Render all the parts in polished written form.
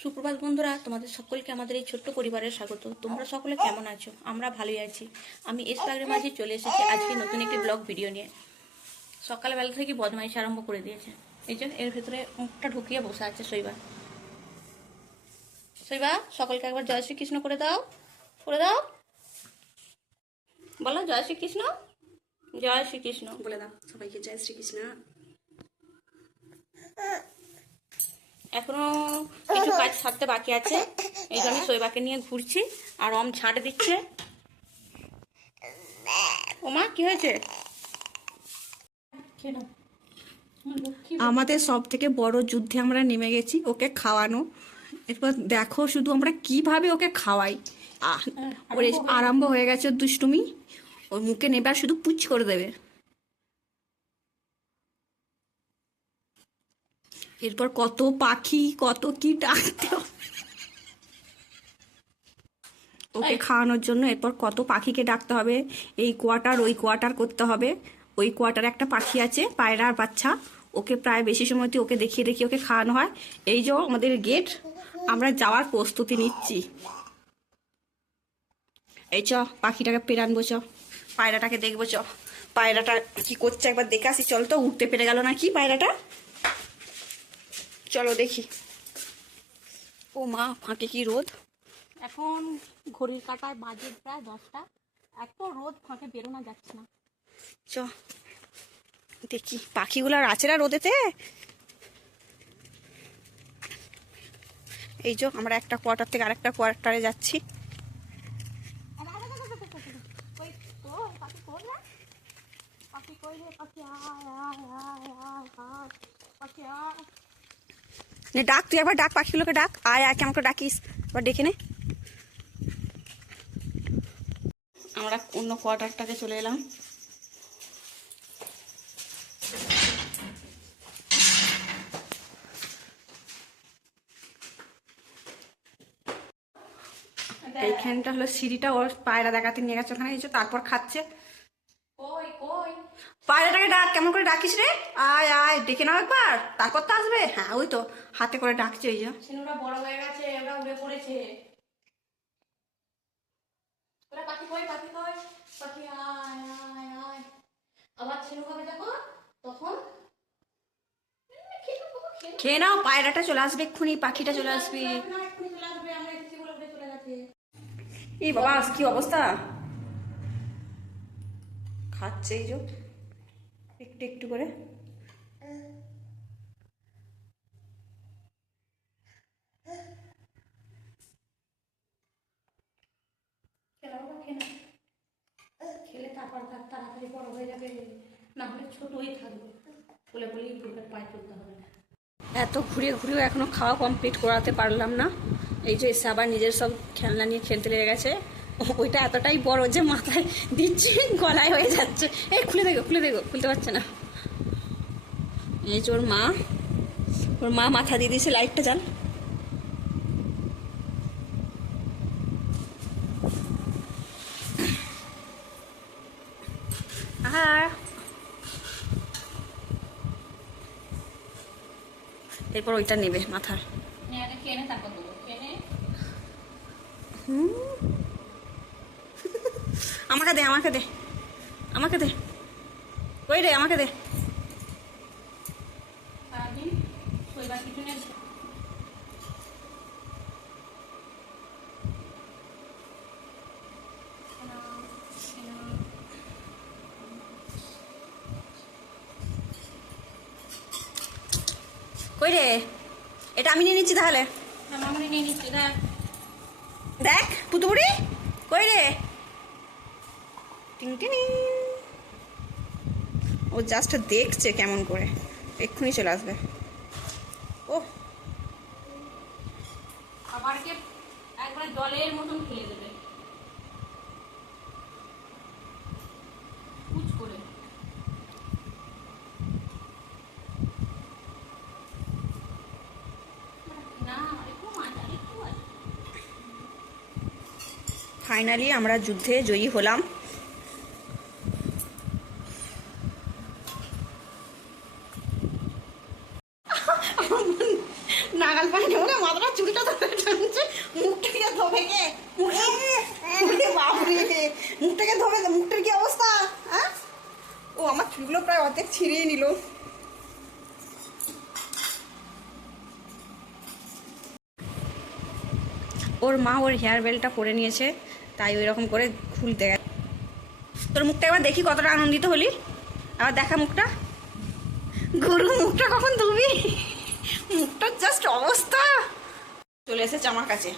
সুপ্রভাত বন্ধুরা, তোমাদের সকলকে আমাদের এই ছোট্ট পরিবারের স্বাগত। তোমরা সকলে কেমন আছো? আমরা ভালোই আছি। আমি এসপাগের মাঝে চলে এসেছি আজকে নতুন একটি ব্লগ ভিডিও নিয়ে। সকালবেলা থেকে বদমাইশি আরম্ভ করে দিয়েছে। এই যে এর ভেতরে মুখটা ঢুকিয়ে বসে আছে শৈবা। শৈবা, সকলকে একবার জয় শ্রীকৃষ্ণ করে দাও, করে দাও। বলো জয় শ্রীকৃষ্ণ, জয় শ্রীকৃষ্ণ বলে দাও সবাইকে জয় শ্রীকৃষ্ণ। এখনো কিছু কাজ সারতে বাকি আছে। এই যে আমি শৈবাকে নিয়ে ঘুরছি আর ঝাঁট দিচ্ছে। ও মা, কি হয়েছে? আমাদের সব থেকে বড় যুদ্ধে আমরা নেমে গেছি ওকে খাওয়ানো। এরপর দেখো শুধু আমরা কিভাবে ওকে খাওয়াই। ওর আরম্ভ হয়ে গেছে ওর দুষ্টুমি। ওর মুখে নেবে আর শুধু পুচ করে দেবে। এরপর কত পাখি কত কি ডাকতে হবে ওকে খাওয়ানোর জন্য। এরপর কত পাখিকে ডাকতে হবে, এই কোয়ার্টার ওই কোয়ার্টার করতে হবে। ওই কোয়ার্টারে একটা পাখি আছে পায়রার বাচ্চা, ওকে প্রায় বেশি সময়তে ওকে দেখিয়ে দেখিয়ে ওকে খাওয়ানো হয়। এই যে আমাদের গেট, আমরা যাওয়ার প্রস্তুতি নিচ্ছি। এই চ পাখিটাকে পেরে আনবো, চ পায়রাটাকে দেখবো, চ পায়রাটা কি করছে একবার দেখে আসি। চল তো, উঠতে পেরে গেল নাকি পায়রাটা? চলো দেখি। ও মা, ফাঁকে কি রোদ! এখন ঘড়ির কাঁটায় বাজে প্রায় 10টা। এত রোদ, ফাঁকে বেরোনো যাচ্ছে না। চ দেখি পাখিগুলার আছে না রোদেতে। এই যে আমরা একটা কোয়ার্টার থেকে আরেকটা কোয়ার্টারে যাচ্ছি। ডাক, তুই একবার ডাক পাখিগুলোকে, ডাক। আয় আয়, কেমন করে ডাকিস এবার ডেকে নে। আমরা অন্য কোয়ার্টারটাকে চলে এলাম। এইখানটা হলো সিঁড়িটা, ওর পায়রা দেখাতে নিয়ে গেছে ওখানে। এই যে তারপর খাচ্ছে। পায়রাটাকে ডাক, কেমন করে ডাকিস রে? আয় আয়, ডেকে নাও একবার, তারপর তো আসবে। হ্যাঁ ওই তো হাতে করে ডাকছে। এই যে ওরা বড় হয়ে গেছে, ওরা উড়ে পড়েছে। ওরা পাখি কই, পাখি কই, পাখি আয় আয় আয়। আবার ছেনু হবে দেখো, তখন খেয়ে নাও, পায়রাটা চলে আসবে এক্ষুনি, পাখিটা চলে আসবে। এই বাবা, কি অবস্থা! খাচ্ছে এই যে একটু একটু করে। খেলে তারপর তাড়াতাড়ি বড় হয়ে যাবে, না হলে ছোটই থাকবে। বলে বলেই দুধের পায়ে তুলতে হবে না। এত ঘুরে ঘুরেও এখনো খাওয়া কমপ্লিট করাতে পারলাম না। এই যে এসে আবার নিজের সব খেলনা নিয়ে খেলতে লেগে গেছে। ওইটা এতটাই বড় যে মাথায় দিচ্ছি গলায় হয়ে যাচ্ছে। এই খুলে দেখো, খুলে দেখো, খুলতে পারছে না। এই যে ওর মা মাথা দিয়ে দিয়েছে। লাইটটা জ্বাল। এরপর ওইটা নেবে মাথার। আমাকে দে, আমাকে দে, আমাকে দে। ওই রে, আমাকে দে। সারাদিন শৈবার পিছনে কই রে, এটা আমি নিয়ে নিচ্ছি তাহলে। মামুনি নিয়ে নিচ্ছি। দেখ দেখ পুতুবুড়ি, কই রে? টিং টিং। ও জাস্ট দেখছে কেমন করে, এক্ষুনি চলে আসবে। ও খাবারকে একবারে জলের মতন খেয়ে দেবে কুচ করে। না একটু মাথা একটু আছে। ফাইনালি আমরা যুদ্ধে জয়ী হলাম। নাগাল পানি নেবো না, মাথাটা চুলটা ধরে টানছে, মুখটাকে ধোবে কে? বাপরে, মুখটাকে ধোবে, মুখটার কি অবস্থা? হ্যাঁ, ও আমার চুলগুলো প্রায় অর্ধেক ছিঁড়িয়ে নিল। ওর মা ওর হেয়ার বেলটা পরে নিয়েছে, তাই ওই রকম করে খুলতে গেছে। তোর মুখটা একবার দেখি কতটা আনন্দিত হলি, আবার দেখা মুখটা। গরু মুখটা কখন ধুবি? মুখটার জাস্ট অবস্থা। চলে এসেছে আমার কাছে।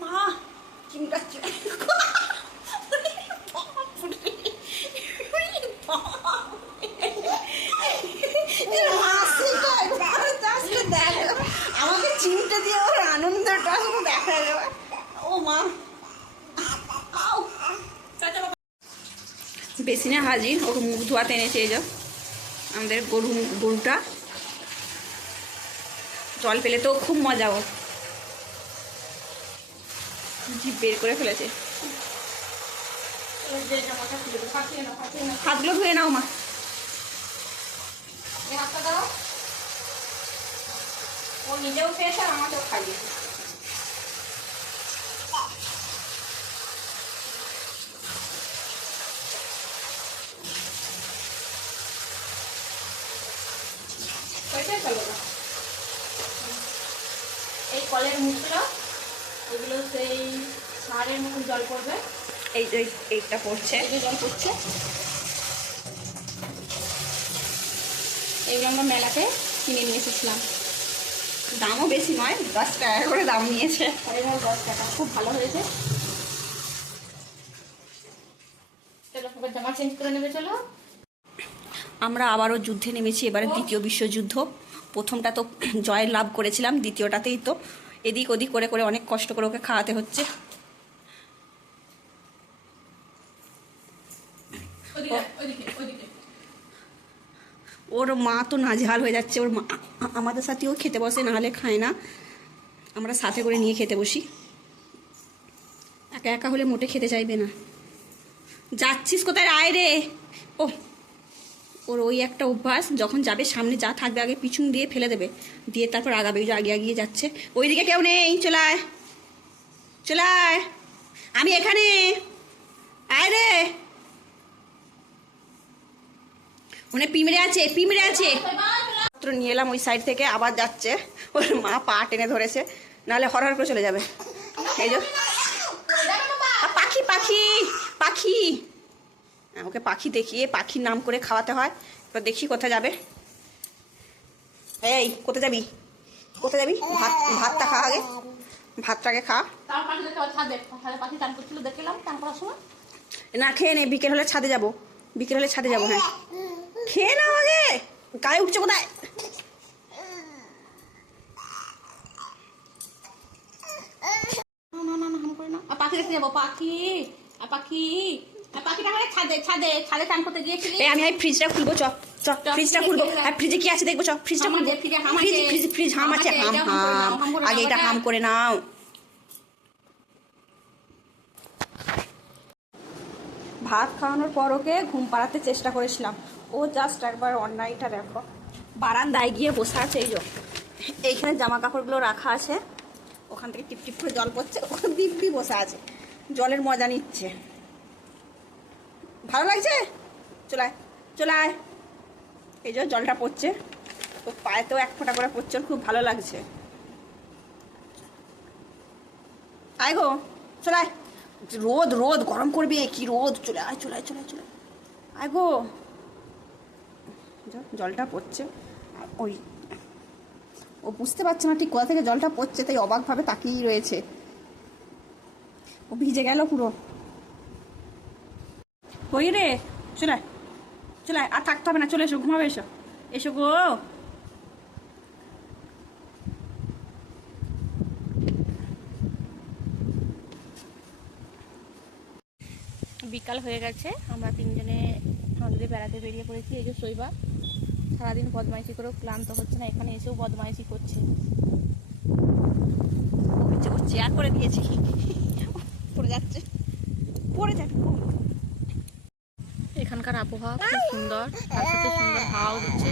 মা চিমটাচ্ছে। আমাকে চিমটে দিয়ে ওর আনন্দটা দেখা যাবে। ও মা, বেসিনে হাজির, ওকে মুখ ধোয়াতে এনেছে। এই যে আমাদের গরুটা জল পেলে তো খুব মজা। ও জিভ বের করে ফেলেছে। হাতগুলো ধুয়ে নাও মা। হাতটা দাও। ও নিজেও খেয়েছে আর আমাকেও খাইয়েছে। এই কলের মুখগুলো, এগুলো সেই সারের মতন জল পড়বে। এই যে এইটা পড়ছে, এই যে জল পড়ছে। এগুলো আমরা মেলাতে কিনে নিয়ে এসেছিলাম। দামও বেশি নয়, 10 টাকা করে দাম নিয়েছে। 10 টাকা, খুব ভালো হয়েছে। চলো সবার জামা চেঞ্জ করে নেবে। চলো, আমরা আবারও যুদ্ধে নেমেছি। এবারে দ্বিতীয় বিশ্বযুদ্ধ। প্রথমটা তো জয় লাভ করেছিলাম, দ্বিতীয়টাতেই তো এদিক ওদিক করে করে অনেক কষ্ট করে ওকে খাওয়াতে হচ্ছে। ওর মা তো নাজেহাল হয়ে যাচ্ছে। ওর মা আমাদের সাথেও খেতে বসে, নাহলে খায় না। আমরা সাথে করে নিয়ে খেতে বসি। একা একা হলে মোটে খেতে চাইবে না। যাচ্ছিস কোথায়? আয় রে। ও, ওর ওই একটা অভ্যাস, যখন যাবে সামনে যা থাকবে আগে পিছন দিয়ে ফেলে দেবে, দিয়ে তারপর আগাবে। ওই যে আগে আগিয়ে যাচ্ছে। ওইদিকে কেউ নেই, চলায় চলায়, আমি এখানে, আয় রে। ওনে পিমড়ে আছে, পিমড়ে আছে। নিয়ে এলাম ওই সাইড থেকে, আবার যাচ্ছে। ওর মা পা টেনে ধরেছে, নাহলে হরহর করে চলে যাবে। এই যে পাখি, পাখি, পাখি। ওকে পাখি দেখিয়ে পাখির নাম করে খাওয়াতে হয়। তো দেখি কোথায় যাবে। এই কোথায় যাবি? কোথায় যাবি? ভাতটা খা আগে, ভাতটাকে খা। না খেয়ে নে, বিকেল হলে ছাদে যাবো, বিকেল হলে ছাদে যাবো। হ্যাঁ খেয়ে নাও আগে। গায়ে উঠছে কোথায়? পাখি দেখতে যাবো। পাখি, পাখি, পাখিটা মানে ছাদে, ছাদে, ছাদে চান করতে গিয়েছিলি। আমি ফ্রিজটা খুলবো। চ চ, ফ্রিজটা খুলবো। আর ফ্রিজে কি আছে দেখবো। চ, ফ্রিজটা খুলবো। ফ্রিজ হাম আছে। হাম হাম, আগে এটা হাম করে নাও। ভাত খাওয়ানোর পর ওকে ঘুম পাড়াতে চেষ্টা করেছিলাম। ও জাস্ট একবার অন্যায়টা দেখো। বারান্দায় গিয়ে বসে আছে। এই যে এইখানে জামা কাপড়গুলো রাখা আছে, ওখান থেকে টিপ টিপ করে জল পড়ছে। ও দিব্যি বসে আছে, জলের মজা নিচ্ছে। ভালো লাগছে? চলায় চলায়। এই যে জলটা পড়ছে, ও পায়েতেও এক ফোঁটা করে পড়ছে। খুব ভালো লাগছে। আয় গো, চলায়। রোদ রোদ, গরম করবে কি রোদ। চলে আয়, চলে আয়, চলে আয়, চলে আয় গো। জলটা পড়ছে। ওই ও বুঝতে পারছে না ঠিক কোথা থেকে জলটা পড়ছে, তাই অবাকভাবে তাকিয়েই রয়েছে। ও ভিজে গেল পুরো। ওই রে, চলে চলে, আর থাকতে হবে না, চলে এসো, ঘুমাবে। এসো, এসো গো। বিকাল হয়ে গেছে, আমরা তিনজনে নদীতে বেড়াতে বেরিয়ে পড়েছি। এই যে শৈবা সারাদিন বদমাইশি করেও ক্লান্ত হচ্ছে না, এখানে এসেও বদমাইশি করছে। চেয়ার করে দিয়েছি, পড়ে যাচ্ছে, পড়ে যাচ্ছে। এখানকার আবহাওয়া খুব সুন্দর, তার সাথে সুন্দর হাওয়াও হচ্ছে।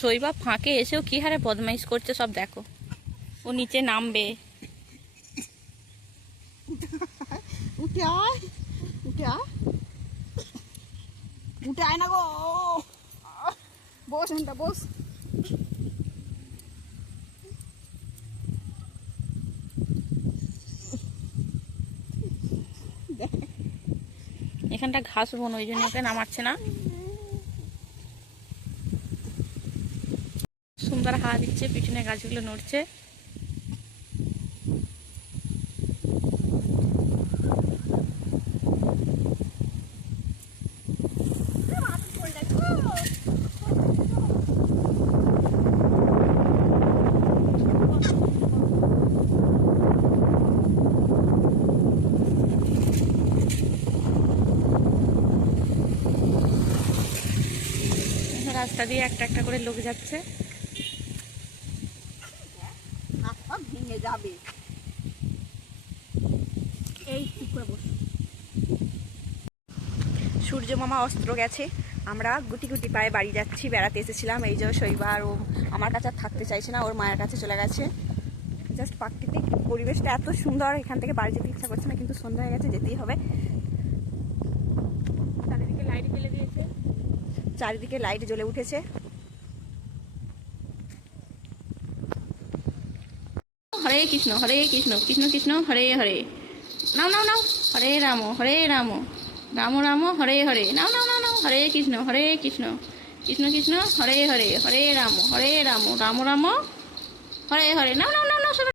শৈবাব ফাঁকে এসেও কি হারে বদমাইশ করছে সব দেখো। ও নিচে নামবে। উঠে আয়, উঠে আয়, উঠে আয় না গো। বস এখানটা বস। এখানটা ঘাস বন, ওই জন্য ওকে নামাচ্ছে না। সুন্দর হাওয়া দিচ্ছে, পিছনে গাছগুলো নড়ছে। রাস্তা দিয়ে একটা একটা করে লোক যাচ্ছে। ভেঙে যাবে। এই ঠিক করে বস। সূর্য মামা অস্ত্র গেছে, আমরা গুটি গুটি পায়ে বাড়ি যাচ্ছি। বেড়াতে এসেছিলাম, এই যে শৈবা আর ও আমার কাছে আর থাকতে চাইছে না, ওর মায়ের কাছে চলে গেছে। জাস্ট প্রাকৃতিক পরিবেশটা এত সুন্দর, এখান থেকে বাড়ি যেতে ইচ্ছা করছে না, কিন্তু সন্ধ্যা হয়ে গেছে, যেতেই হবে। চারিদিকে লাইট জ্বলে দিয়েছে, চারিদিকে লাইট জ্বলে উঠেছে। হরে কৃষ্ণ কৃষ্ণ কৃষ্ণ হরে হরে, নাও নাও নাও, হরে রাম রাম রাম হরে হরে, নাও নাও নাও নাও, হরে কৃষ্ণ কৃষ্ণ কৃষ্ণ হরে হরে, হরে রাম রাম রাম হরে হরে, নাও নাও নাও নাও।